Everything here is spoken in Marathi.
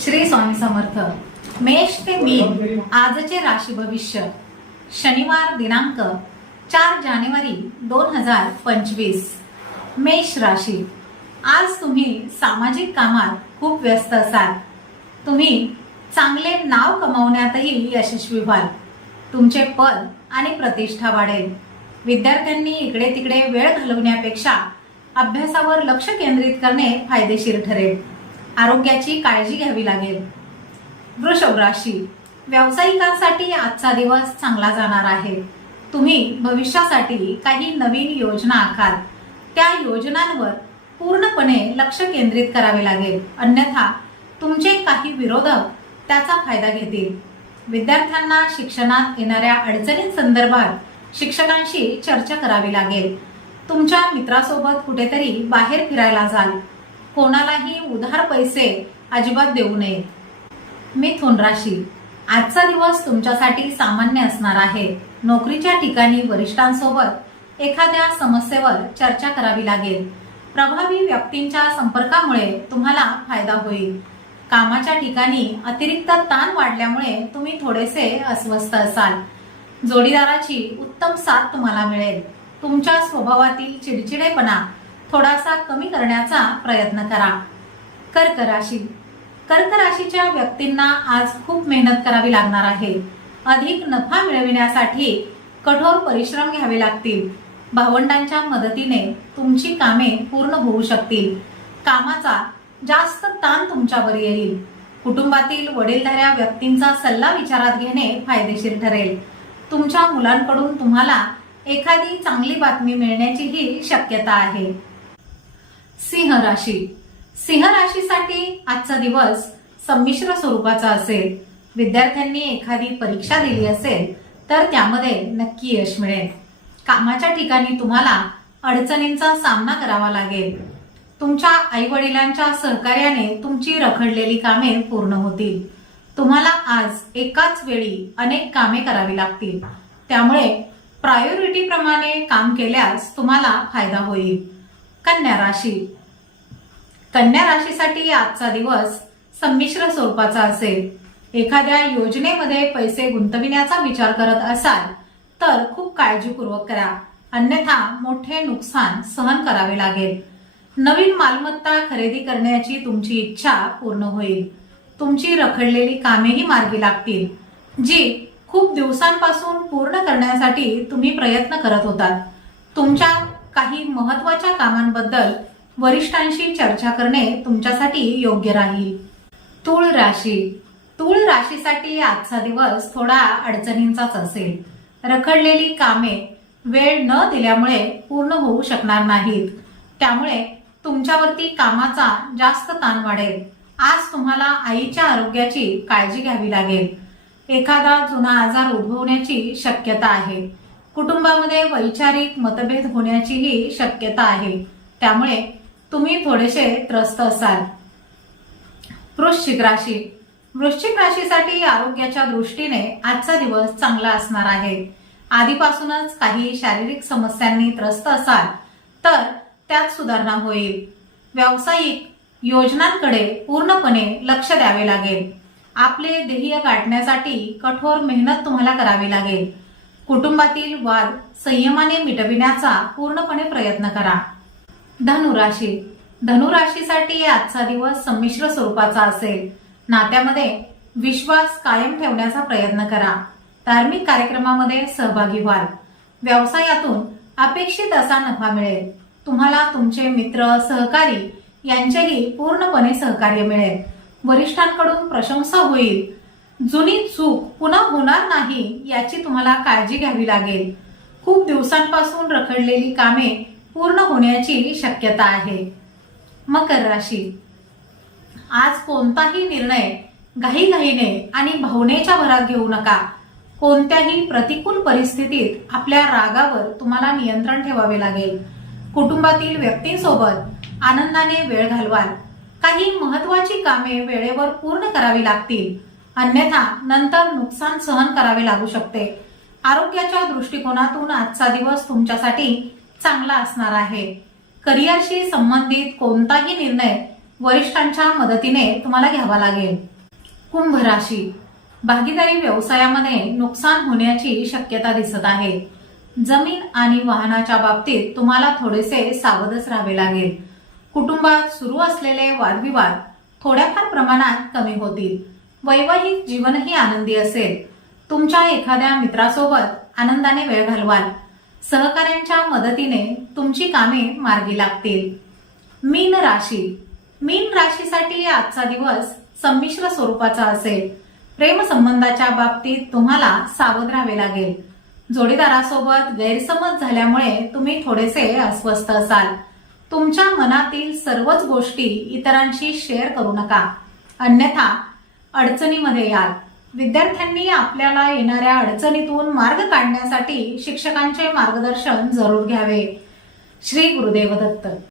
श्री स्वामी समर्थ. मेष ते मीन आजचे राशी भविष्य. शनिवार दिनांक चार जानेवारी दोन हजार पंचवीस. मेष राशी. आज तुम्ही सामाजिक कामात खूप व्यस्त असाल. तुम्ही चांगले नाव कमावण्यातही यशस्वी व्हाल. तुमचे पद आणि प्रतिष्ठा वाढेल. विद्यार्थ्यांनी इकडे तिकडे वेळ घालवण्यापेक्षा अभ्यासावर लक्ष केंद्रित करणे फायदेशीर ठरेल. आरोग्याची काळजी घ्यावी लागेल. वृषभ राशी. व्यावसायिकांसाठी आजचा दिवस चांगला जाणार आहे. तुम्ही भविष्यासाठी काही नवीन योजना आखाल. त्या योजनांवर पूर्णपणे लक्ष केंद्रित करावे लागेल. अन्यथा तुमचे काही विरोधक त्याचा फायदा घेतील. विद्यार्थ्यांना शिक्षणात येणाऱ्या अडचणींसंदर्भात शिक्षकांशी चर्चा करावी लागेल. तुमच्या मित्रासोबत कुठेतरी बाहेर फिरायला जाल. कोणालाही उधार पैसे अजिबात देऊ नये. मिथुन राशी आजचा दिवस तुमच्यासाठी सामान्य असणार आहे. नोकरीच्या ठिकाणी वरिष्ठांसोबत एखाद्या समस्येवर चर्चा करावी लागेल. प्रभावी व्यक्तींच्या संपर्कामुळे तुम्हाला फायदा होईल. कामाच्या ठिकाणी अतिरिक्त ताण वाढल्यामुळे तुम्ही थोडेसे अस्वस्थ असाल. जोडीदाराची उत्तम साथ तुम्हाला मिळेल. तुमच्या स्वभावातील चिडचिडेपणा थोडासा कमी करण्याचा प्रयत्न करा. कर्क राशी कर्क राशीच्या व्यक्तींना आज खूप मेहनत करावी लागणार आहे. अधिक नफा मिळविण्यासाठी कठोर परिश्रम घ्यावे लागतील. भावंडांच्या मदतीने तुमची कामे पूर्ण होऊ शकतील. कामाचा जास्त ताण तुमच्यावर येईल. कुटुंबातील वडीलधाऱ्या व्यक्तींचा सल्ला विचारात घेणे फायदेशीर ठरेल. तुमच्या मुलांकडून तुम्हाला एखादी चांगली बातमी मिळण्याचीही शक्यता आहे. सिंह राशी. सिंह राशीसाठी आजचा दिवस संमिश्र स्वरूपाचा असेल. विद्यार्थ्यांनी एखादी परीक्षा दिली असेल तर त्यामध्ये नक्की यश मिळेल. कामाच्या ठिकाणी तुम्हाला अडचणींचा सामना करावा लागेल. तुमच्या आई वडिलांच्या सहकार्याने तुमची रखडलेली कामे पूर्ण होतील. तुम्हाला आज एकाच वेळी अनेक कामे करावी लागतील. त्यामुळे प्रायोरिटी प्रमाणे काम केल्यास तुम्हाला फायदा होईल. कन्या राशी. कन्या राशीसाठी आजचा दिवस संमिश्र स्वरूपाचा असेल. एखाद्या योजनेमध्ये पैसे गुंतविण्याचा विचार करत असाल तर खूप काळजीपूर्वक करा. अन्यथा मोठे नुकसान सहन करावे लागेल. नवीन मालमत्ता खरेदी करण्याची तुमची इच्छा पूर्ण होईल. तुमची रखडलेली कामेही मार्गी लागतील जी खूप दिवसांपासून पूर्ण करण्यासाठी तुम्ही प्रयत्न करत होतात. तुमच्या काही महत्त्वाच्या कामांबद्दल वरिष्ठांशी चर्चा करणे तुमच्यासाठी योग्य राहील. तूळ राशी. तूळ राशीसाठी आजचा दिवस थोडा अडचणींचाच असेल. रखडलेली कामे वेळ न दिल्यामुळे पूर्ण होऊ शकणार नाहीत. त्यामुळे तुमच्यावरती कामाचा जास्त ताण वाढेल. आज तुम्हाला आईच्या आरोग्याची काळजी घ्यावी लागेल. एखादा जुना आजार उद्भवण्याची शक्यता आहे. कुटुंबामध्ये वैचारिक मतभेद होण्याचीही शक्यता आहे. त्यामुळे तुम्ही थोडेसे त्रस्त असाल. वृश्चिक राशी. वृश्चिक राशीसाठी आरोग्याच्या दृष्टीने आजचा दिवस चांगला असणार आहे. आधीपासूनच काही शारीरिक समस्यांनी त्रस्त असाल तर त्यात सुधारणा होईल. व्यावसायिक योजनांकडे पूर्णपणे लक्ष द्यावे लागेल. आपले ध्येय गाठण्यासाठी कठोर मेहनत तुम्हाला करावी लागेल. कुटुंबातील वाद संयमाने मिटविण्याचा पूर्णपणे प्रयत्न करा. धनुराशी. धनुराशीसाठी आजचा दिवस संमिश्र स्वरूपाचा असेल. नात्यामध्ये विश्वास कायम ठेवण्याचा प्रयत्न करा. धार्मिक कार्यक्रमामध्ये सहभागी व्हाल. व्यवसायातून अपेक्षित असा नफा मिळेल. तुम्हाला तुमचे मित्र सहकारी यांचेही पूर्णपणे सहकार्य मिळेल. वरिष्ठांकडून प्रशंसा होईल. जुनी चूक पुन्हा होणार नाही याची तुम्हाला काळजी घ्यावी लागेल. खूप दिवसांपासून रखडलेली कामे पूर्ण होण्याची शक्यता आहे. मकर राशी. आज कोणताही निर्णय घाईघाईने आणि भावनेच्या भरात घेऊ नका. कोणत्याही प्रतिकूल परिस्थितीत आपल्या रागावर तुम्हाला नियंत्रण ठेवावे लागेल. कुटुंबातील व्यक्तींसोबत आनंदाने वेळ घालवाल. काही महत्वाची कामे वेळेवर पूर्ण करावी लागतील. अन्यथा नंतर नुकसान सहन करावे लागू शकते. आरोग्याच्या दृष्टिकोनातून आजचा दिवस तुमच्यासाठी चांगला असणार आहे. करिअरशी संबंधित कोणताही निर्णय वरिष्ठांच्या मदतीने तुम्हाला घ्यावा लागेल. कुंभ राशी. भागीदारी व्यवसायामध्ये नुकसान होण्याची शक्यता दिसत आहे. जमीन आणि वाहनाच्या बाबतीत तुम्हाला थोडेसे सावधच राहावे लागेल. कुटुंबात सुरू असलेले वादविवाद थोड्याफार प्रमाणात कमी होतील. वैवाहिक जीवनही आनंदी असेल. तुमच्या एखाद्या मित्रासोबत आनंदाने वेळ घालवाल. सहकाऱ्यांच्या मदतीने तुमची कामे मार्गी लागतील. मीन राशी. मीन राशीसाठी आजचा दिवस संमिश्र स्वरूपाचा असेल. प्रेमसंबंधाच्या बाबतीत तुम्हाला सावध राहावे लागेल. जोडीदारासोबत गैरसमज झाल्यामुळे तुम्ही थोडेसे अस्वस्थ असाल. तुमच्या मनातील सर्वच गोष्टी इतरांशी शेअर करू नका. अन्यथा अडचणीमध्ये याल. विद्यार्थ्यांनी आपल्याला येणाऱ्या अडचणीतून मार्ग काढण्यासाठी शिक्षकांचे मार्गदर्शन जरूर घ्यावे. श्री गुरुदेव दत्त.